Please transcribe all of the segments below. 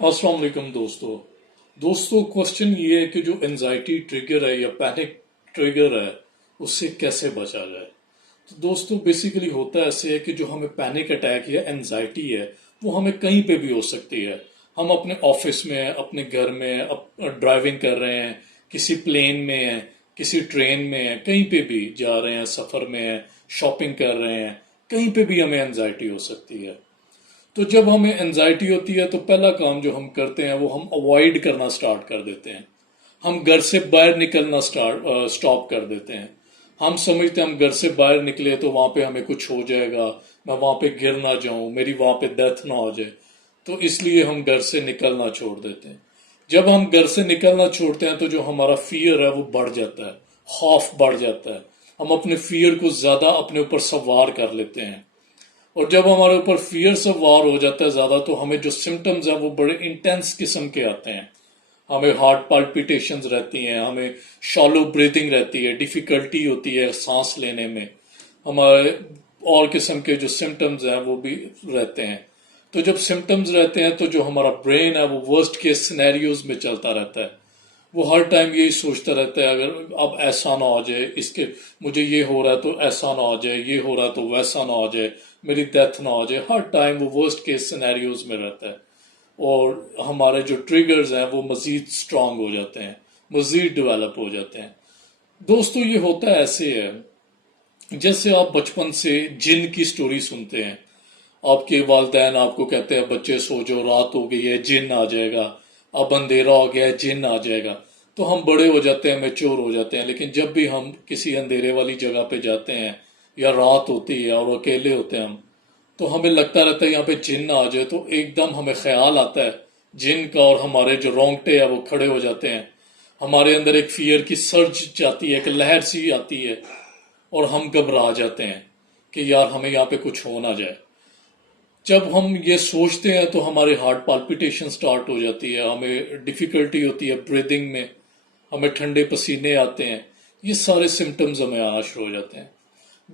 अस्सलाम वालेकुम दोस्तों क्वेश्चन ये है कि जो एनजाइटी ट्रिगर है या पैनिक ट्रिगर है उससे कैसे बचा जाए। तो दोस्तों बेसिकली होता ऐसे है कि जो हमें पैनिक अटैक या एनजाइटी है वो हमें कहीं पे भी हो सकती है। हम अपने ऑफिस में हैं, अपने घर में हैं, ड्राइविंग कर रहे हैं, किसी प्लेन में हैं, किसी ट्रेन में हैं, कहीं पे भी जा रहे हैं, सफ़र में हैं, शॉपिंग कर रहे हैं, कहीं पे भी हमें एनजाइटी हो सकती है। तो जब हमें एनजाइटी होती है तो पहला काम जो हम करते हैं वो हम अवॉइड करना स्टार्ट कर देते हैं। हम घर से बाहर निकलना स्टॉप कर देते हैं। हम समझते हैं हम घर से बाहर निकले तो वहां पे हमें कुछ हो जाएगा, मैं वहां पे गिर ना जाऊं, मेरी वहां पे डेथ ना हो जाए, तो इसलिए हम घर से निकलना छोड़ देते हैं। जब हम घर से निकलना छोड़ते हैं तो जो हमारा फियर है वो बढ़ जाता है, खौफ बढ़ जाता है। हम अपने फियर को ज्यादा अपने ऊपर सवार कर लेते हैं, और जब हमारे ऊपर फियर से वार हो जाता है ज्यादा तो हमें जो सिम्टम्स हैं वो बड़े इंटेंस किस्म के आते हैं। हमें हार्ट पाल्पिटेशंस रहती हैं, हमें शॉलो ब्रीथिंग रहती है, डिफिकल्टी होती है सांस लेने में, हमारे और किस्म के जो सिम्टम्स हैं वो भी रहते हैं। तो जब सिम्टम्स रहते हैं तो जो हमारा ब्रेन है वो वर्स्ट केस सिनेरियोज में चलता रहता है। वो हर टाइम यही सोचता रहता है अगर अब ऐसा ना हो जाए, इसके मुझे ये हो रहा है तो ऐसा ना हो जाए, ये हो रहा है तो वैसा ना हो जाए, मेरी डेथ ना हो जाए। हर टाइम वो वर्स्ट केस सिनेरियोज में रहता है, और हमारे जो ट्रिगर्स हैं वो मजीद स्ट्रांग हो जाते हैं, मजीद डेवलप हो जाते हैं। दोस्तों ये होता ऐसे है जैसे आप बचपन से जिन की स्टोरी सुनते हैं। आपके वालिदैन आपको कहते हैं बच्चे सो जाओ, रात हो गई है, जिन आ जाएगा, अब अंधेरा हो गया है, जिन आ जाएगा। तो हम बड़े हो जाते हैं, मैच्योर हो जाते हैं, लेकिन जब भी हम किसी अंधेरे वाली जगह पे जाते हैं या रात होती है और अकेले होते हैं हम, तो हमें लगता रहता है यहाँ पे जिन आ जाए, तो एकदम हमें ख्याल आता है जिन का, और हमारे जो रोंगटे है वो खड़े हो जाते हैं। हमारे अंदर एक फियर की सर्ज जाती है, एक लहर सी आती है, और हम घबरा जाते हैं कि यार हमें यहाँ पे कुछ हो ना जाए। जब हम ये सोचते हैं तो हमारे हार्ट पाल्पिटेशन स्टार्ट हो जाती है, हमें डिफिकल्टी होती है ब्रीदिंग में, हमें ठंडे पसीने आते हैं, ये सारे सिम्टम्स हमें आना शुरू हो जाते हैं।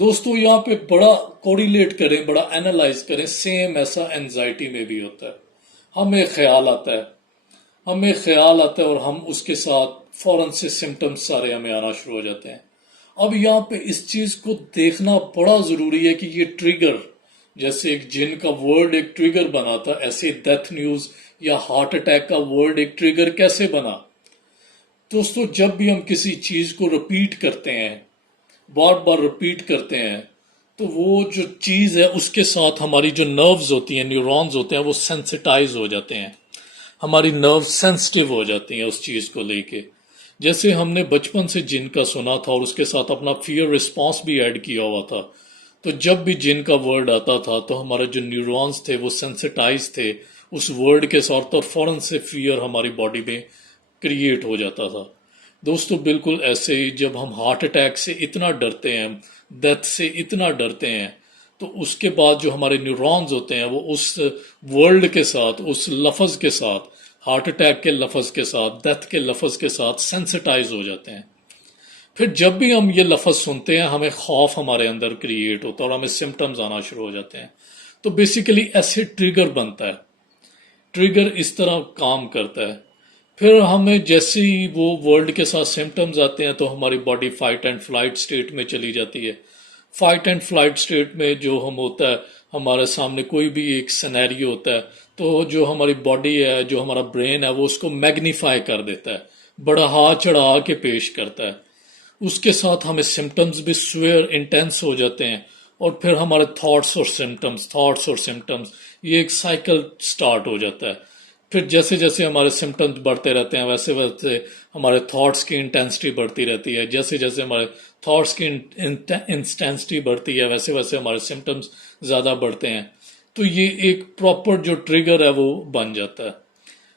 दोस्तों यहाँ पे बड़ा कोरिलेट करें, बड़ा एनालाइज करें, सेम ऐसा एनजाइटी में भी होता है। हमें ख्याल आता है, और हम उसके साथ फौरन से सिम्टम्स सारे हमें आना शुरू हो जाते हैं। अब यहाँ पे इस चीज को देखना बड़ा जरूरी है कि ये ट्रिगर, जैसे एक जिन का वर्ड एक ट्रिगर बना था, ऐसे डेथ न्यूज या हार्ट अटैक का वर्ड एक ट्रिगर कैसे बना। दोस्तों जब भी हम किसी चीज को रिपीट करते हैं, बार बार रिपीट करते हैं, तो वो जो चीज है उसके साथ हमारी जो नर्व्स होती हैं, न्यूरॉन्स होते हैं, वो सेंसिटाइज हो जाते हैं। हमारी नर्व सेंसिटिव हो जाती हैं उस चीज को लेके। जैसे हमने बचपन से जिन का सुना था और उसके साथ अपना फियर रिस्पॉन्स भी ऐड किया हुआ था, तो जब भी जिन का वर्ड आता था तो हमारे जो न्यूरॉन्स थे वो सेंसिटाइज थे उस वर्ड के साथ, और फौरन से फियर हमारी बॉडी में क्रिएट हो जाता था। दोस्तों बिल्कुल ऐसे ही जब हम हार्ट अटैक से इतना डरते हैं, डेथ से इतना डरते हैं, तो उसके बाद जो हमारे न्यूरॉन्स होते हैं वो उस वर्ल्ड के साथ, उस लफ्ज के साथ, हार्ट अटैक के लफ्ज के साथ, डेथ के लफ्ज के साथ सेंसिटाइज हो जाते हैं। फिर जब भी हम ये लफ्ज सुनते हैं हमें खौफ हमारे अंदर क्रिएट होता है और हमें सिम्टम्स आना शुरू हो जाते हैं। तो बेसिकली ऐसे ट्रिगर बनता है, ट्रिगर इस तरह काम करता है। फिर हमें जैसे ही वो वर्ल्ड के साथ सिम्टम्स आते हैं तो हमारी body fight and flight state में चली जाती है। फाइट एंड फ्लाइट स्टेट में जो हम होता है, हमारे सामने कोई भी एक सिनेरियो होता है, तो जो हमारी बॉडी है, जो हमारा ब्रेन है, वो उसको मैग्नीफाई कर देता है, बढ़ा चढ़ा के पेश करता है। उसके साथ हमें सिम्टम्स भी स्वेयर इंटेंस हो जाते हैं, और फिर हमारे थॉट्स और सिम्टम्स, ये एक साइकिल स्टार्ट हो जाता है। फिर जैसे जैसे हमारे सिम्टम्स बढ़ते रहते हैं वैसे वैसे हमारे थॉट्स की इंटेंसिटी बढ़ती रहती है, जैसे जैसे हमारे थॉट्स की इंटेंसिटी बढ़ती है वैसे वैसे हमारे सिम्टम्स ज़्यादा बढ़ते हैं। तो ये एक प्रॉपर जो ट्रिगर है वो बन जाता है।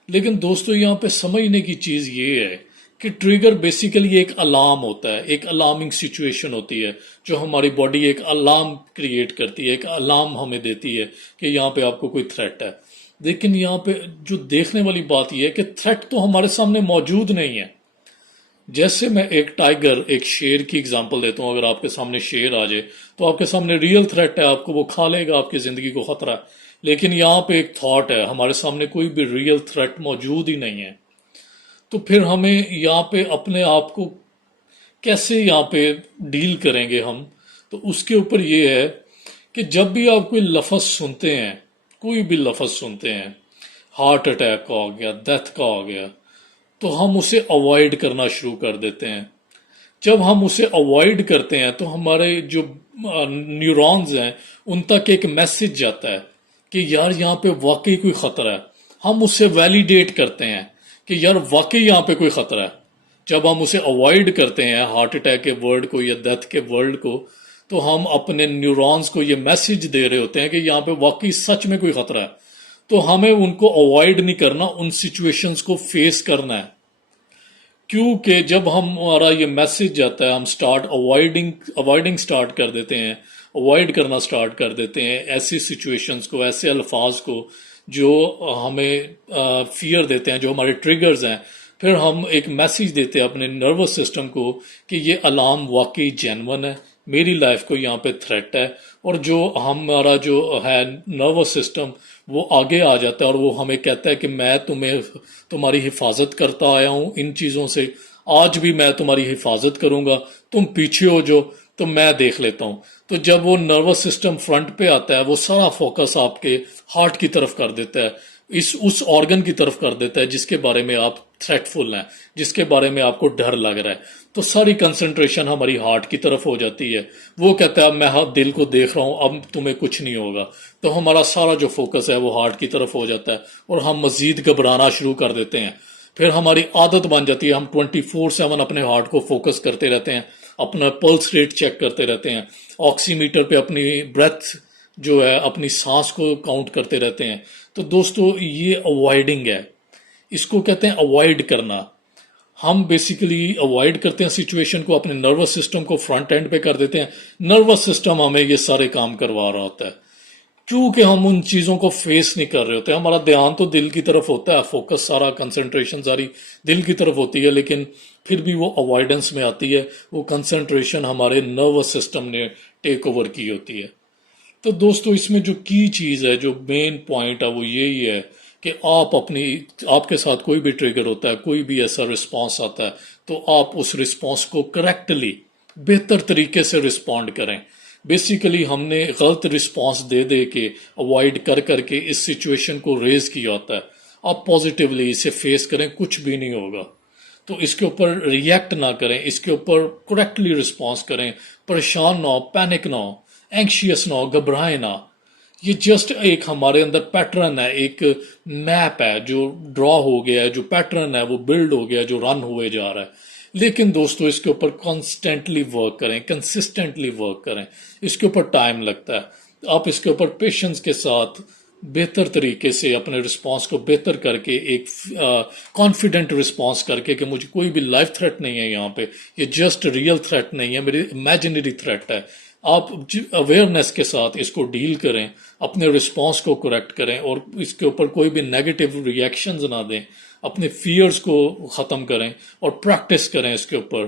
लेकिन दोस्तों यहाँ पे समझने की चीज़ ये है कि ट्रिगर बेसिकली एक अलार्म होता है, एक अलार्मिंग सिचुएशन होती है, जो हमारी बॉडी एक अलार्म क्रिएट करती है, एक अलार्म हमें देती है कि यहाँ पे आपको कोई थ्रेट है। लेकिन यहाँ पे जो देखने वाली बात यह है कि थ्रेट तो हमारे सामने मौजूद नहीं है। जैसे मैं एक टाइगर, एक शेर की एग्जांपल देता हूँ, अगर आपके सामने शेर आ जाए तो आपके सामने रियल थ्रेट है, आपको वो खा लेगा, आपकी जिंदगी को खतरा है। لیکن یہاں پہ ایک تھاٹ ہے، ہمارے سامنے کوئی بھی ریئل تھریٹ موجود ہی نہیں ہے، تو پھر ہمیں یہاں پہ اپنے آپ کو کیسے یہاں پہ ڈیل کریں گے ہم؟ تو اس کے اوپر یہ ہے کہ جب بھی آپ کوئی لفظ سنتے ہیں، کوئی بھی لفظ سنتے ہیں، ہارٹ اٹیک کا ہو گیا، ڈیتھ کا ہو گیا، تو ہم اسے اوائڈ کرنا شروع کر دیتے ہیں۔ جب ہم اسے اوائڈ کرتے ہیں تو ہمارے جو نیورونز ہیں ان تک ایک میسج جاتا ہے کہ یار یہاں پہ واقعی کوئی خطرہ ہے، ہم اسے ویلیڈیٹ کرتے ہیں کہ یار واقعی یہاں پہ کوئی خطرہ ہے۔ جب ہم اسے اوائڈ کرتے ہیں ہارٹ اٹیک کے ورڈ کو یا ڈیتھ کے ورڈ کو، تو ہم اپنے نیورونز کو یہ میسج دے رہے ہوتے ہیں کہ یہاں پہ واقعی سچ میں کوئی خطرہ ہے، تو ہمیں ان کو اوائڈ نہیں کرنا، ان سچویشنز کو فیس کرنا ہے۔ کیونکہ جب ہمارا یہ میسج جاتا ہے ہم اوائڈنگ سٹارٹ کر دیتے ہیں، اوائڈ کرنا سٹارٹ کر دیتے ہیں ایسی سچویشنز کو، ایسے الفاظ کو جو ہمیں فیئر دیتے ہیں، جو ہمارے ٹریگرز ہیں، پھر ہم ایک میسج دیتے ہیں اپنے نروس سسٹم کو کہ یہ الارم واقعی جینون ہے، میری لائف کو یہاں پہ تھریٹ ہے، اور جو ہمارا جو ہے نروس سسٹم وہ آگے آ جاتا ہے اور وہ ہمیں کہتا ہے کہ میں تمہاری حفاظت کرتا آیا ہوں ان چیزوں سے، آج بھی میں تمہاری حفاظت کروں گا، تم پیچھے ہو جو تو میں دیکھ لیتا ہوں۔ تو جب وہ نروس سسٹم فرنٹ پہ آتا ہے، وہ سارا فوکس آپ کے ہارٹ کی طرف کر دیتا ہے، اس آرگن کی طرف کر دیتا ہے جس کے بارے میں آپ تھریٹ فل ہیں، جس کے بارے میں آپ کو ڈر لگ رہا ہے، تو ساری کنسنٹریشن ہماری ہارٹ کی طرف ہو جاتی ہے۔ وہ کہتا ہے میں دل کو دیکھ رہا ہوں، اب تمہیں کچھ نہیں ہوگا، تو ہمارا سارا جو فوکس ہے وہ ہارٹ کی طرف ہو جاتا ہے اور ہم مزید گھبرانا شروع کر دیتے ہیں۔ پھر ہماری عادت بن جاتی ہے، ہم 24/7 اپنے ہارٹ کو فوکس کرتے رہتے ہیں، اپنا پلس ریٹ چیک کرتے رہتے ہیں، آکسی میٹر پہ اپنی بریتھ جو ہے، اپنی سانس کو کاؤنٹ کرتے رہتے ہیں۔ تو دوستو یہ اوائڈنگ ہے، اس کو کہتے ہیں اوائڈ کرنا۔ ہم بیسیکلی اوائڈ کرتے ہیں سچویشن کو، اپنے نروس سسٹم کو فرنٹ اینڈ پہ کر دیتے ہیں، نروس سسٹم ہمیں یہ سارے کام کروا رہا ہوتا ہے کیونکہ ہم ان چیزوں کو فیس نہیں کر رہے ہوتے۔ ہمارا دھیان تو دل کی طرف ہوتا ہے، فوکس سارا، کنسنٹریشن ساری دل کی طرف ہوتی ہے، لیکن پھر بھی وہ اوائڈنس میں آتی ہے، وہ کنسنٹریشن ہمارے نروس سسٹم نے ٹیک اوور کی ہوتی ہے۔ تو دوستو اس میں جو کی چیز ہے، جو مین پوائنٹ ہے، وہ یہی ہے کہ آپ کے ساتھ کوئی بھی ٹریگر ہوتا ہے، کوئی بھی ایسا رسپانس آتا ہے، تو آپ اس رسپانس کو کریکٹلی، بہتر طریقے سے رسپونڈ کریں۔ بیسیکلی ہم نے غلط رسپانس دے دے کے، اوائڈ کر کر کے اس سچویشن کو ریز کیا ہوتا ہے۔ آپ پازیٹیولی اسے فیس کریں، کچھ بھی نہیں ہوگا۔ تو اس کے اوپر ریئیکٹ نہ کریں، اس کے اوپر کریکٹلی رسپانس کریں، پریشان نہ ہو، پینک نہ ہو، اینکشیس نہ ہو، گھبرائیں نہ۔ یہ جسٹ ایک ہمارے اندر پیٹرن ہے، ایک میپ ہے جو ڈرا ہو گیا ہے، جو پیٹرن ہے وہ بلڈ ہو گیا ہے، جو رن ہوئے جا رہا ہے۔ لیکن دوستو اس کے اوپر کانسٹینٹلی ورک کریں، کنسسٹنٹلی ورک کریں، اس کے اوپر ٹائم لگتا ہے۔ آپ اس کے اوپر پیشنس کے ساتھ بہتر طریقے سے اپنے رسپانس کو بہتر کر کے، ایک کانفیڈنٹ رسپانس کر کے کہ مجھے کوئی بھی لائف تھریٹ نہیں ہے یہاں پہ، یہ جسٹ ریئل تھریٹ نہیں ہے، میری امیجنری تھریٹ ہے، آپ اویئرنیس کے ساتھ اس کو ڈیل کریں، اپنے رسپانس کو کریکٹ کریں، اور اس کے اوپر کوئی بھی نیگیٹو ریئیکشنز نہ دیں، اپنے فیئرز کو ختم کریں اور پریکٹس کریں اس کے اوپر،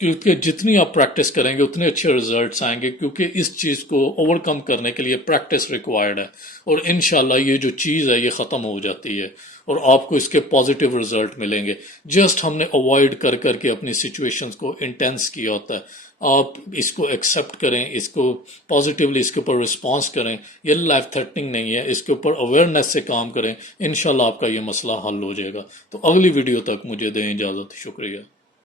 کیونکہ جتنی آپ پریکٹس کریں گے اتنے اچھے ریزلٹس آئیں گے، کیونکہ اس چیز کو اوور کم کرنے کے لیے پریکٹس ریکوائرڈ ہے، اور انشاءاللہ یہ جو چیز ہے یہ ختم ہو جاتی ہے اور آپ کو اس کے پازیٹیو ریزلٹ ملیں گے۔ جسٹ ہم نے اوائڈ کر کر کے اپنی سچویشنز کو انٹینس کیا ہوتا ہے۔ آپ اس کو ایکسیپٹ کریں، اس کو پازیٹیولی اس کے اوپر رسپانس کریں، یہ لائف تھریٹنگ نہیں ہے، اس کے اوپر اویئرنیس سے کام کریں، انشاءاللہ آپ کا یہ مسئلہ حل ہو جائے گا۔ تو اگلی ویڈیو تک مجھے دیں اجازت، شکریہ۔